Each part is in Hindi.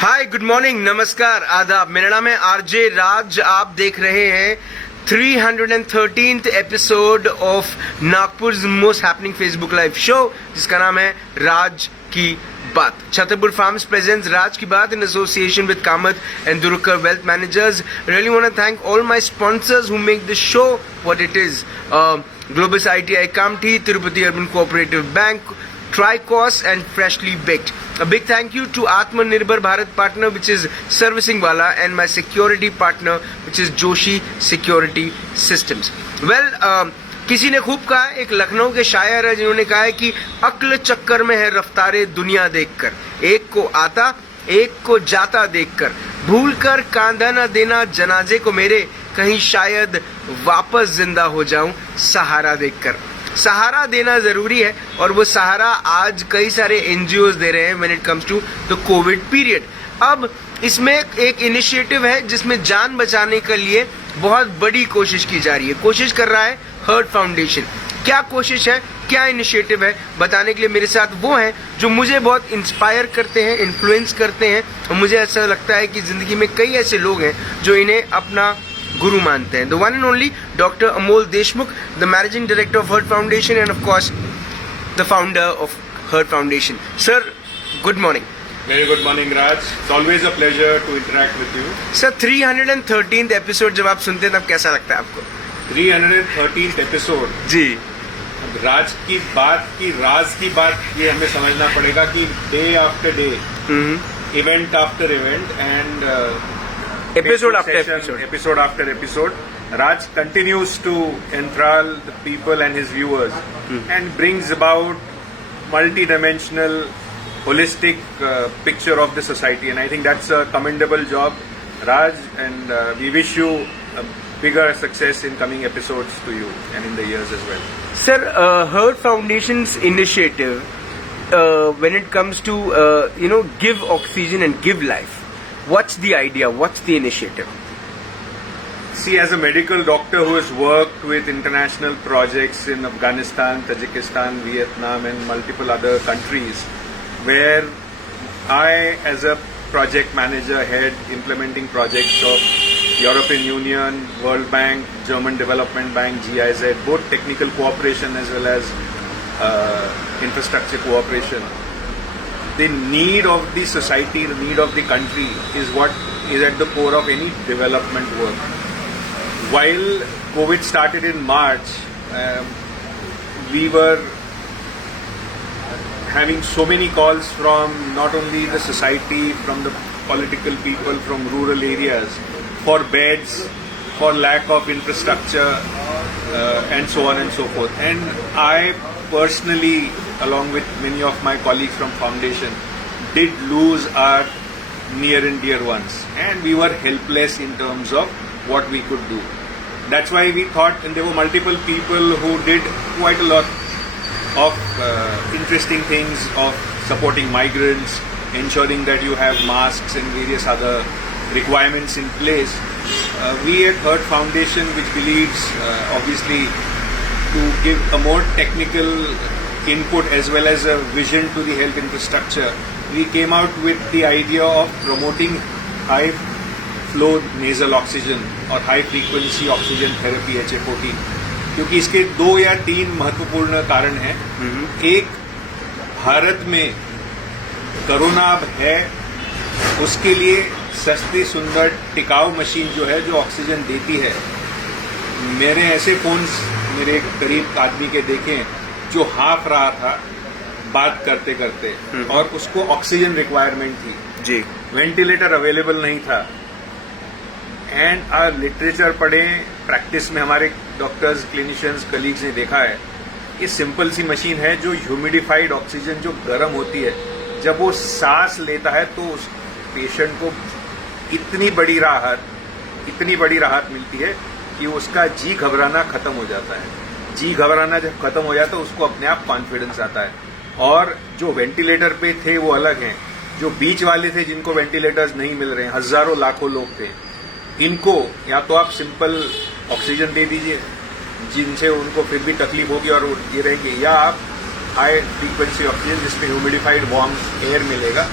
हाय, गुड मॉर्निंग, नमस्कार, आदाब। मेरा नाम है आरजे राज। आप देख रहे हैं 313th episode of Nagpur most happening Facebook live show, जिसका नाम है राज की बात। Chhatarpur farms presents Raj Ki Baat in association with Kamath and Durukar Wealth Managers. Really want to thank all my sponsors who make this show what it is. Globus ITI Kamti, Tirupati Urban Cooperative Bank, Tricos and Freshly Baked. A big thank you to Atmanirbhar Bharat partner, which is Servicing Wala, and my security partner, which is Joshi Security Systems. Well, किसी ने खूब कहा, एक लखनऊ के शायर है जिन्होंने कहा है कि अक्ल चक्कर में है रफ्तारे दुनिया देखकर, एक को आता एक को जाता देखकर, भूल कर कांधा न देना जनाजे को मेरे, कहीं शायद वापस जिंदा हो जाऊं सहारा देखकर। सहारा देना जरूरी है और वो सहारा आज कई सारे एनजीओ दे रहे हैं when it comes to the covid period. अब इसमें एक इनिशिएटिव है जिसमें जान बचाने के लिए बहुत बड़ी कोशिश की जा रही है। कोशिश कर रहा है हर्ट फाउंडेशन। क्या कोशिश है, क्या इनिशिएटिव है, बताने के लिए मेरे साथ वो हैं जो मुझे बहुत इंस्पायर करते हैं, इन्फ्लुएंस करते हैं, और मुझे ऐसा लगता है कि जिंदगी में कई ऐसे लोग हैं जो इन्हें अपना गुरु मानते हैं। The one and only doctor Amol Deshmukh, the managing director of Heart Foundation and of course the founder of Heart Foundation. Sir, good morning. Very good morning, Raj. It's always a pleasure to interact with you. Sir, 313th episode जब आप सुनते हैं तब कैसा लगता है आपको? 313th एपिसोड जी। राज की बात की राज की बात ये हमें समझना पड़ेगा कि day after day, event after event and episode after episode, Raj continues to enthrall the people and his viewers and brings about multi-dimensional, holistic picture of the society, and I think that's a commendable job, Raj, and we wish you a bigger success in coming episodes to you and in the years as well. Sir, Hurt Foundation's initiative, when it comes to give oxygen and give life, what's the idea? What's the initiative? See, as a medical doctor who has worked with international projects in Afghanistan, Tajikistan, Vietnam, and multiple other countries, where I, as a project manager, head implementing projects of European Union, World Bank, German Development Bank, GIZ, both technical cooperation as well as infrastructure cooperation. The need of the society, the need of the country is what is at the core of any development work. While COVID started in March, we were having so many calls from not only the society, from the political people, from rural areas, for beds, for lack of infrastructure, and so on and so forth. And I personally, along with many of my colleagues from Foundation, did lose our near and dear ones. And we were helpless in terms of what we could do. That's why we thought, and there were multiple people who did quite a lot of interesting things of supporting migrants, ensuring that you have masks and various other requirements in place. We at Hurt Foundation, which believes obviously to give a more technical input as well as a vision to the health infrastructure, we came out with the idea of promoting high flow nasal oxygen और high frequency oxygen therapy HFOT, क्योंकि इसके 2 या 3 महत्वपूर्ण कारण हैं। एक, भारत में कोरोना अब है, उसके लिए सस्ती सुंदर टिकाऊ मशीन जो है, जो ऑक्सीजन देती है। मैंने ऐसे फोन्स मेरे एक करीब आदमी के देखे जो हाफ रहा था बात करते करते, और उसको ऑक्सीजन रिक्वायरमेंट थी जी, वेंटिलेटर अवेलेबल नहीं था। एंड आर लिटरेचर पढ़े, प्रैक्टिस में हमारे डॉक्टर्स, क्लिनिशियंस, कलीग्स ने देखा है, ये सिंपल सी मशीन है जो ह्यूमिडिफाइड ऑक्सीजन जो गर्म होती है, जब वो सांस लेता है तो उस पेशेंट को इतनी बड़ी राहत मिलती है कि उसका जी घबराना खत्म हो जाता है। जी घबराना जब खत्म हो जाता है, उसको अपने आप कॉन्फिडेंस आता है। और जो वेंटिलेटर पे थे वो अलग हैं, जो बीच वाले थे जिनको वेंटिलेटर्स नहीं मिल रहे हैं, हजारों लाखों लोग थे, इनको या तो आप सिंपल ऑक्सीजन दे दीजिए जिनसे उनको फिर भी तकलीफ होगी और ये रहेंगे, या आप हाई फ्रीक्वेंसी ऑक्सीजन जिसमें ह्यूमिडिफाइड वार्म एयर मिलेगा,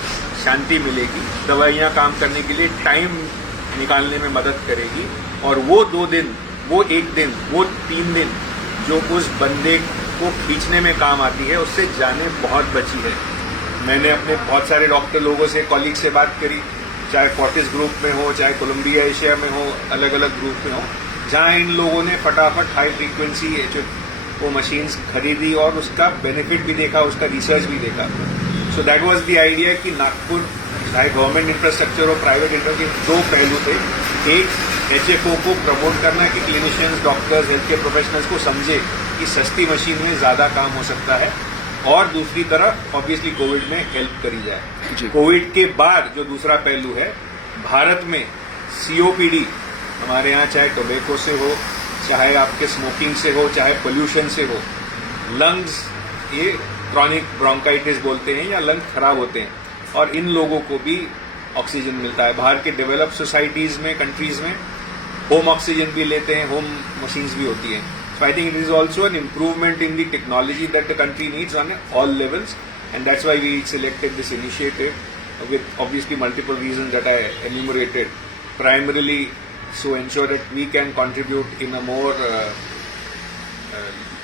शांति मिलेगी, दवाइयाँ काम करने के लिए टाइम निकालने में मदद करेगी, और वो 2 दिन, वो 1 दिन, वो 3 दिन जो उस बंदे को खींचने में काम आती है, उससे जाने बहुत बची है। मैंने अपने बहुत सारे डॉक्टर लोगों से, कॉलीग से बात करी, चाहे फोर्टिस ग्रुप में हो, चाहे कोलंबिया एशिया में हो, अलग अलग ग्रुप में हो, जहाँ इन लोगों ने फटाफट हाई फ्रीक्वेंसी वो मशीन्स खरीदी और उसका बेनिफिट भी देखा, उसका रिसर्च भी देखा। So that was the idea कि नागपुर, चाहे गवर्नमेंट इंफ्रास्ट्रक्चर और प्राइवेट इंफ्रास्ट्रक्चर, 2 पहलू थे। एक, HFO को प्रमोट करना कि clinicians, doctors, health care professionals को समझे कि सस्ती मशीन में ज़्यादा काम हो सकता है, और दूसरी तरफ ऑब्वियसली कोविड में हेल्प करी जाए। कोविड के बाद जो दूसरा पहलू है, भारत में COPD, हमारे यहाँ चाहे टोबैको से हो, चाहे आपके स्मोकिंग से हो, चाहे पोल्यूशन से हो, लंग्स, ये क्रॉनिक ब्रोंकाइटिस बोलते हैं, या लंग्स खराब होते हैं, और इन लोगों को भी ऑक्सीजन मिलता है। बाहर के डेवलप सोसाइटीज में, कंट्रीज में होम ऑक्सीजन भी लेते हैं, होम मशीन्स भी होती हैं। So I think it is also an improvement in the technology that the country needs on all levels, and that's why we selected this initiative with obviously multiple reasons that I enumerated. Primarily, so ensure that we can contribute in a more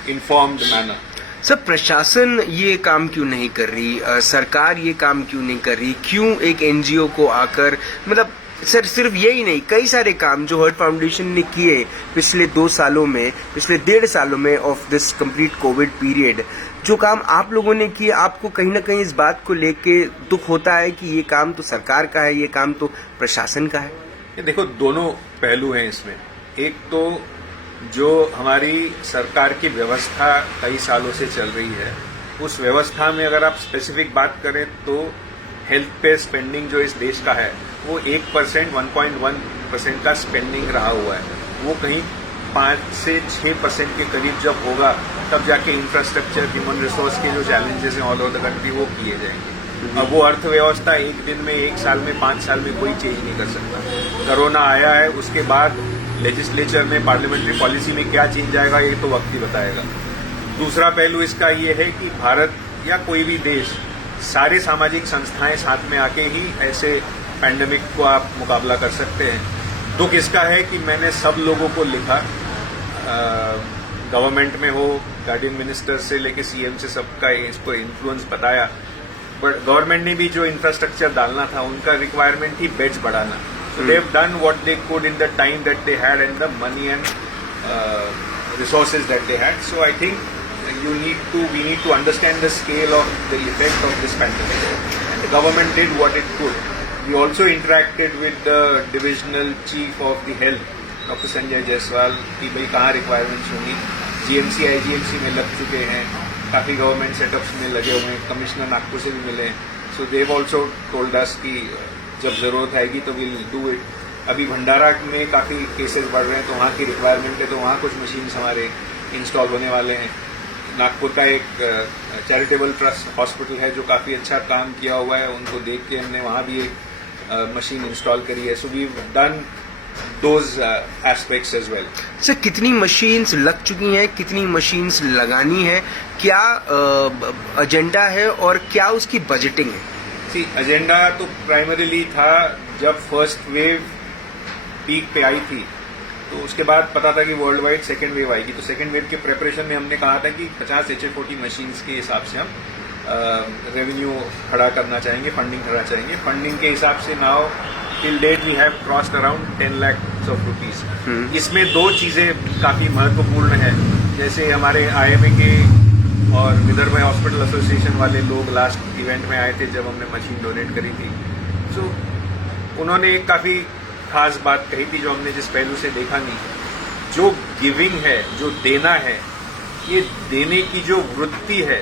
informed manner. Sir, प्रशासन ये काम क्यों नहीं कर रही, सरकार ये काम क्यों नहीं कर रही, क्यों एक NGO को आकर, मतलब सर सिर्फ यही नहीं, कई सारे काम जो हर्ट फाउंडेशन ने किए पिछले 2 सालों में, पिछले 1.5 सालों में of this complete Covid period, जो काम आप लोगों ने किए, आपको कहीं ना कहीं इस बात को लेके दुख होता है कि ये काम तो सरकार का है, ये काम तो प्रशासन का है? ये देखो, दोनों पहलू हैं इसमें। एक तो जो हमारी सरकार की व्यवस्था कई सालों से चल रही है, उस व्यवस्था में अगर आप स्पेसिफिक बात करें तो हेल्थ पे स्पेंडिंग जो इस देश का है वो 1%, 1.1% का स्पेंडिंग रहा हुआ है। वो कहीं 5 से 6% के करीब जब होगा, तब जाके इंफ्रास्ट्रक्चर, ह्यूमन रिसोर्स के जो चैलेंजेस हैं ऑल ओवर द कंट्री, वो किए जाएंगे। अब वो अर्थव्यवस्था 1 दिन में, 1 साल में, 5 साल में कोई चेंज नहीं कर सकता। कोरोना आया है, उसके बाद लेजिस्लेचर में, पार्लियामेंट्री पॉलिसी में क्या चेंज आएगा, ये तो वक्त ही बताएगा। दूसरा पहलू इसका ये है कि भारत या कोई भी देश, सारे सामाजिक संस्थाएं साथ में आके ही ऐसे पैंडेमिक को आप मुकाबला कर सकते हैं। दुख इसका है कि मैंने सब लोगों को लिखा, गवर्नमेंट में हो, गार्डियन मिनिस्टर से लेके CM से सबका इसको इन्फ्लुएंस बताया, बट गवर्नमेंट ने भी जो इंफ्रास्ट्रक्चर डालना था, उनका रिक्वायरमेंट ही बेड्स बढ़ाना। So they have done what they could in the time that they had and the money and resources that they had. So I think we need to understand the scale of the effect of this pandemic. And the government did what it could. We also interacted with the divisional chief of the health, Dr. Sanjay Jaiswal, कि भाई कहाँ requirements होंगी। GMC, IGMC में लग चुके हैं, काफी गवर्नमेंट सेटअप्स में लगे हुए हैं, कमिश्नर नागपुर से भी मिले हैं। So they've also told us कि जब जरूरत आएगी तो विल डू इट। अभी भंडारा में काफ़ी केसेस बढ़ रहे हैं, तो वहाँ की रिक्वायरमेंट है, तो वहाँ कुछ मशीन्स हमारे इंस्टॉल होने वाले हैं। नागपुर का एक चैरिटेबल ट्रस्ट हॉस्पिटल है जो काफ़ी अच्छा काम किया हुआ है, उनको देख के हमने वहाँ भी एक मशीन इंस्टॉल करी है। So we done those aspects as well. Sir, कितनी मशीन्स लग चुकी हैं, कितनी मशीन्स लगानी है, क्या एजेंडा है और क्या उसकी बजटिंग है? एजेंडा तो प्राइमरीली था, जब फर्स्ट वेव पीक पे आई थी तो उसके बाद पता था कि वर्ल्ड वाइड सेकेंड वेव आएगी, तो सेकेंड वेव के प्रिपरेशन में हमने कहा था कि 50 HF40 मशीन्स के हिसाब से हम रेवेन्यू खड़ा करना चाहेंगे, फंडिंग खड़ा चाहेंगे। फंडिंग के हिसाब से now till date we have crossed around 10 lakhs of rupees। इसमें 2 चीजें काफी महत्वपूर्ण है, जैसे हमारे IMA के और विदर्भ हॉस्पिटल एसोसिएशन वाले लोग लास्ट इवेंट में आए थे जब हमने मशीन डोनेट करी थी। सो उन्होंने एक काफ़ी खास बात कही थी जो हमने जिस पहलू से देखा नहीं, जो गिविंग है, जो देना है, ये देने की जो वृत्ति है,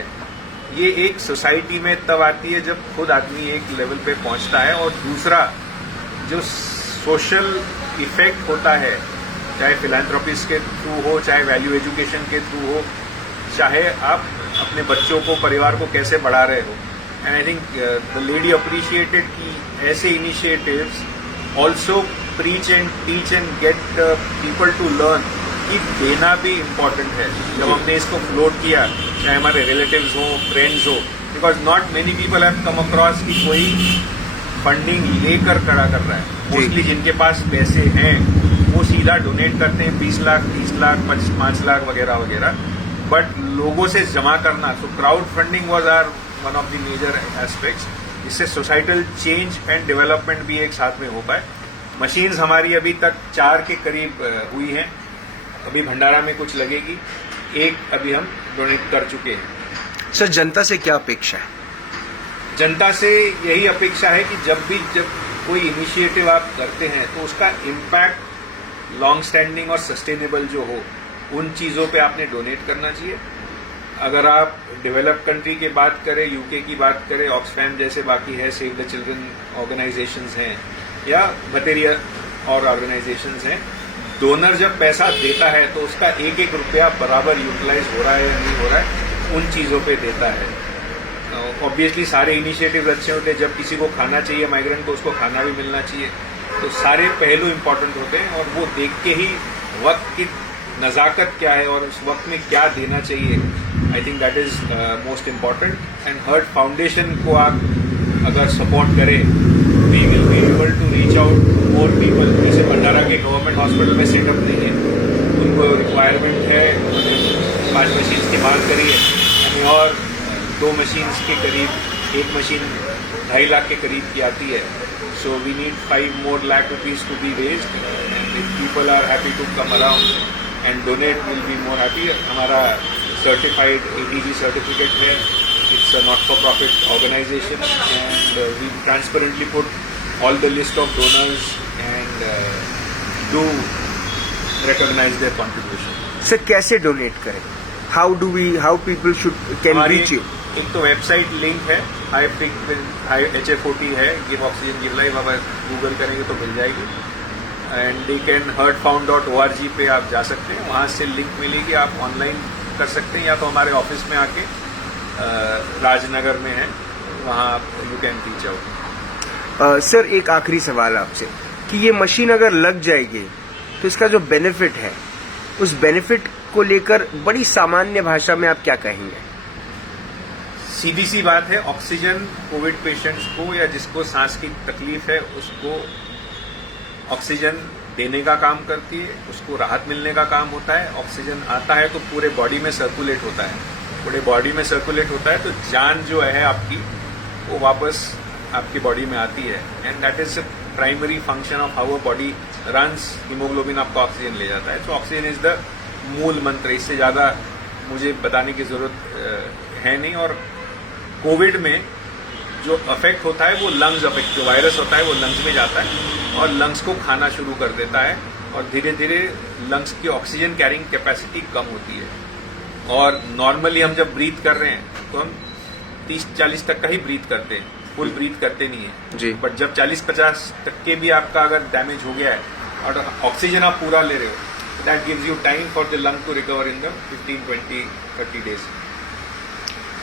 ये एक सोसाइटी में तब आती है जब खुद आदमी एक लेवल पे पहुंचता है, और दूसरा जो सोशल इफेक्ट होता है, चाहे फिलैंथ्रोपीज के थ्रू हो, चाहे वैल्यू एजुकेशन के थ्रू हो, चाहे आप अपने बच्चों को, परिवार को कैसे बढ़ा रहे हो। And I think the lady appreciated कि ऐसे initiatives also preach and teach and get people to learn कि देना भी इम्पोर्टेंट है। जब हमने इसको फ्लोट किया, चाहे हमारे रिलेटिव्स हो, फ्रेंड्स हो, because not many people have come across कि कोई फंडिंग लेकर खड़ा कर रहा है। मोस्टली जिनके पास पैसे हैं वो सीधा डोनेट करते हैं 20 लाख, 30 लाख, 5 लाख वगैरह वगैरह, बट लोगों से जमा करना, तो crowd funding was our one of the major aspects. इससे सोसाइटल चेंज एंड डेवलपमेंट भी एक साथ में हो पाए। मशीन्स हमारी अभी तक 4 के करीब हुई हैं, अभी भंडारा में कुछ लगेगी, 1 अभी हम डोनेट कर चुके हैं। सर, जनता से क्या अपेक्षा है? जनता से यही अपेक्षा है कि जब कोई इनिशिएटिव आप करते हैं तो उसका इम्पैक्ट लॉन्ग स्टैंडिंग और सस्टेनेबल जो हो, उन चीज़ों पे आपने डोनेट करना चाहिए। अगर आप डेवलप्ड कंट्री की बात करें, यूके की बात करें, ऑक्सफैम जैसे बाकी है, सेव द चिल्ड्रन ऑर्गेनाइजेशंस हैं या मटेरियल और ऑर्गेनाइजेशंस हैं, डोनर जब पैसा देता है तो उसका एक एक रुपया बराबर यूटिलाइज हो रहा है या नहीं हो रहा है, उन चीज़ों पे देता है। ऑब्वियसली सारे इनिशिएटिव अच्छे होते हैं, जब किसी को खाना चाहिए माइग्रेंट को, उसको खाना भी मिलना चाहिए, तो सारे पहलू इम्पोर्टेंट होते हैं और वो देख के ही वक्त की नज़ाकत क्या है और उस वक्त में क्या देना चाहिए, I think that is most important. And Heart Foundation को आप अगर सपोर्ट करें, we will be able to reach out more people. जैसे भंडारा के गवर्नमेंट हॉस्पिटल में सेटअप नहीं है, उनको रिक्वायरमेंट है 5 मशीन की बात करिए, यानी और 2 मशीन्स के करीब, 1 मशीन 2.5 लाख के करीब की आती है। So we need 5 more lakh rupees to be raised, and if people are happy to come around and donate, we'll be more happy. हमारा सर्टिफाइड ATG सर्टिफिकेट है, it's a not for profit organization, and we transparently put all the list of donors and do recognize their contribution. Sir, कैसे डोनेट करें? How people can reach you? एक तो वेबसाइट लिंक है, HF40 है, गिव ऑक्सीजन गिव लाइफ, अगर गूगल करेंगे तो मिल जाएगी। एंड दे कैन heartfound.org पे आप जा सकते हैं, वहाँ से लिंक मिलेगी, आप ऑनलाइन कर सकते हैं, या तो हमारे ऑफिस में आके, राजनगर में है, वहाँ you can reach out. Sir, एक आखिरी सवाल आपसे कि ये मशीन अगर लग जाएगी तो इसका जो बेनिफिट है, उस बेनिफिट को लेकर बड़ी सामान्य भाषा में आप क्या कहेंगे? सीधी सी बात है, ऑक्सीजन कोविड पेशेंट्स को या जिसको सांस की तकलीफ है उसको ऑक्सीजन देने का काम करती है, उसको राहत मिलने का काम होता है। ऑक्सीजन आता है तो पूरे बॉडी में सर्कुलेट होता है, पूरे बॉडी में सर्कुलेट होता है तो जान जो है आपकी वो वापस आपकी बॉडी में आती है। And that is the primary function of how a body runs. Haemoglobin आपका ऑक्सीजन ले जाता है, तो ऑक्सीजन इज द मूल मंत्र, इससे ज़्यादा मुझे बताने की जरूरत है नहीं। और कोविड में जो अफेक्ट होता है वो लंग्स अफेक्ट, जो वायरस होता है वो लंग्स में जाता है और लंग्स को खाना शुरू कर देता है और धीरे धीरे लंग्स की ऑक्सीजन कैरिंग कैपेसिटी कम होती है। और नॉर्मली हम जब ब्रीथ कर रहे हैं तो हम 30-40 तक का ही ब्रीथ करते हैं, फुल ब्रीथ करते नहीं है जी। बट जब 40-50 तक के भी आपका अगर डैमेज हो गया है और ऑक्सीजन आप पूरा ले रहे हो, that gives you time for the lung to recover in the 15, 20, 30 days.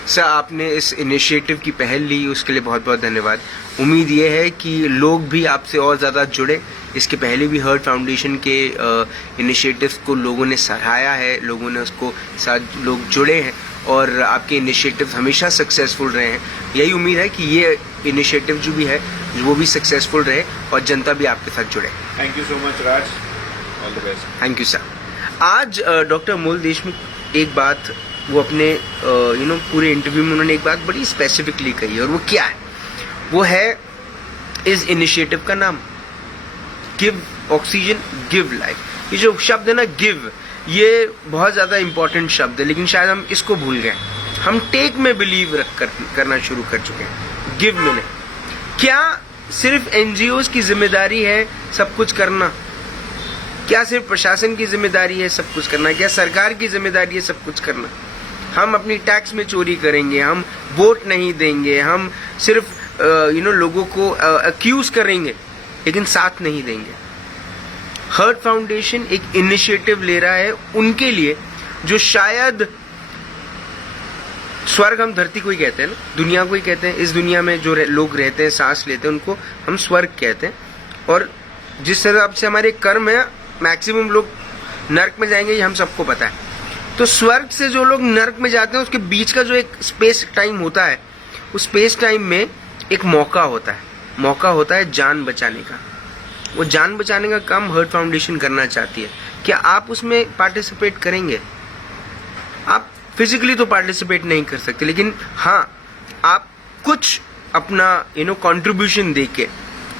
Sir, आपने इस इनिशिएटिव की पहल ली, उसके लिए बहुत बहुत धन्यवाद। उम्मीद ये है कि लोग भी आपसे और ज़्यादा जुड़े। इसके पहले भी हर्ट फाउंडेशन के इनिशिएटिव्स को लोगों ने सराहाया है, लोगों ने उसको साथ लोग जुड़े हैं और आपके इनिशिएटिव हमेशा सक्सेसफुल रहे हैं। यही उम्मीद है कि ये इनिशिएटिव जो भी है वो भी सक्सेसफुल रहे और जनता भी आपके साथ जुड़े। Thank you so much Raj, all the best. Thank you sir. आज डॉक्टर अमोल देशमुख एक बात वो अपने पूरे इंटरव्यू में उन्होंने एक बात बड़ी स्पेसिफिकली कही है, और वो क्या है? वो है इस इनिशिएटिव का नाम गिव ऑक्सीजन गिव लाइफ। ये जो शब्द है ना, गिव, ये बहुत ज़्यादा इंपॉर्टेंट शब्द है, लेकिन शायद हम इसको भूल गए। हम टेक में बिलीव करना शुरू कर चुके हैं, गिव में नहीं। क्या सिर्फ NGOs की जिम्मेदारी है सब कुछ करना? क्या सिर्फ प्रशासन की जिम्मेदारी है सब कुछ करना? क्या सरकार की जिम्मेदारी है सब कुछ करना? हम अपनी टैक्स में चोरी करेंगे, हम वोट नहीं देंगे, हम सिर्फ लोगों को अक्यूज करेंगे लेकिन साथ नहीं देंगे। हर्ट फाउंडेशन एक इनिशिएटिव ले रहा है उनके लिए जो शायद स्वर्ग हम धरती को ही कहते हैं ना, दुनिया को ही कहते हैं। इस दुनिया में जो लोग रहते हैं, सांस लेते हैं, उनको हम स्वर्ग कहते हैं। और जिस हिसाब से हमारे कर्म है, मैक्सिमम लोग नर्क में जाएंगे, ये हम सबको पता है। तो स्वर्ग से जो लोग नर्क में जाते हैं उसके बीच का जो एक स्पेस टाइम होता है, उस स्पेस टाइम में एक मौका होता है मौका होता है जान बचाने का। वो जान बचाने का काम हर्ट फाउंडेशन करना चाहती है। क्या आप उसमें पार्टिसिपेट करेंगे? आप फिजिकली तो पार्टिसिपेट नहीं कर सकते, लेकिन हाँ, आप कुछ अपना कंट्रीब्यूशन देके,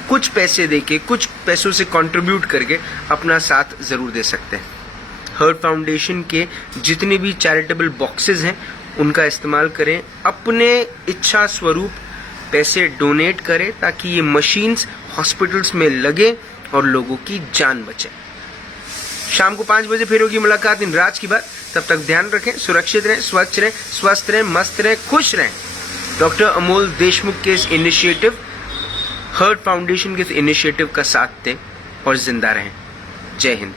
कुछ पैसे देके, कुछ पैसों से कंट्रीब्यूट करके अपना साथ जरूर दे सकते हैं। हर्ट फाउंडेशन के जितने भी चैरिटेबल बॉक्सेस हैं उनका इस्तेमाल करें, अपने इच्छा स्वरूप पैसे डोनेट करें ताकि ये मशीन्स हॉस्पिटल्स में लगे और लोगों की जान बचे। शाम को 5 बजे फिर होगी मुलाकात इन राज की बात। तब तक ध्यान रखें, सुरक्षित रहें, स्वच्छ रहें, स्वस्थ रहें, मस्त रहें, खुश रहें। डॉक्टर अमोल देशमुख के इस इनिशिएटिव, हर्ट फाउंडेशन के इस इनिशिएटिव का साथ दें और जिंदा रहें। जय हिंद।